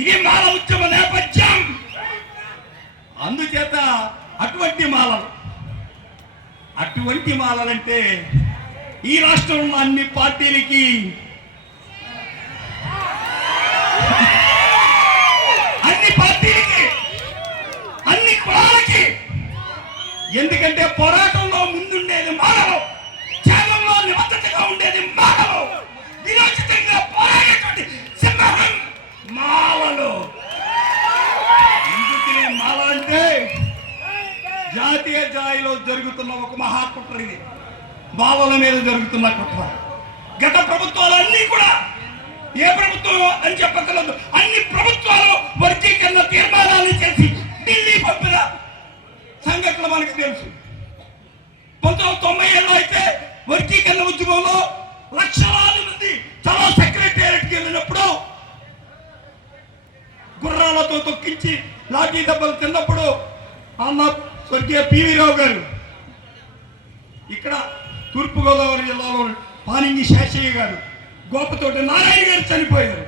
ఇది మాల ఉద్యమ నేపథ్యం. అందుచేత అటువంటి మాలలంటే ఈ రాష్ట్రంలో అన్ని పార్టీలకి అన్ని కులాలకి, ఎందుకంటే పోరాటంలో ముందుండేది మానవం, త్యాగంలో నిబద్ధతగా ఉండేది మానవం, విరోచితంగా పోరాడేటువంటి సింహం మాలలు. అందుకనే మాల అంటే జాతీయ స్థాయిలో జరుగుతున్న ఒక మహాకుట్ర. ఇది మాలల మీద జరుగుతున్న కుట్ర. గత ప్రభుత్వాలన్నీ కూడా, ఏ ప్రభుత్వం అని చెప్పగలదు, అన్ని ప్రభుత్వాలు వర్గీకరణ తీర్మానాలు చేసి ఢిల్లీ పంపిన సంఘటనలు మనకు తెలుసు. 1997లో అయితే వర్గీకరణ ఉద్యమంలో లక్షలాది మంది చాలా సెక్రటేరియట్కి వెళ్ళినప్పుడు గుర్రాలతో తొక్కించి లాఠీ దెబ్బలు తిన్నప్పుడు అన్న స్వర్గీయ పివి రావు గారు, ఇక్కడ తూర్పుగోదావరి జిల్లాలో పానింగి శేషయ్య గారు, గోపతోటి నారాయణ గారు చనిపోయారు.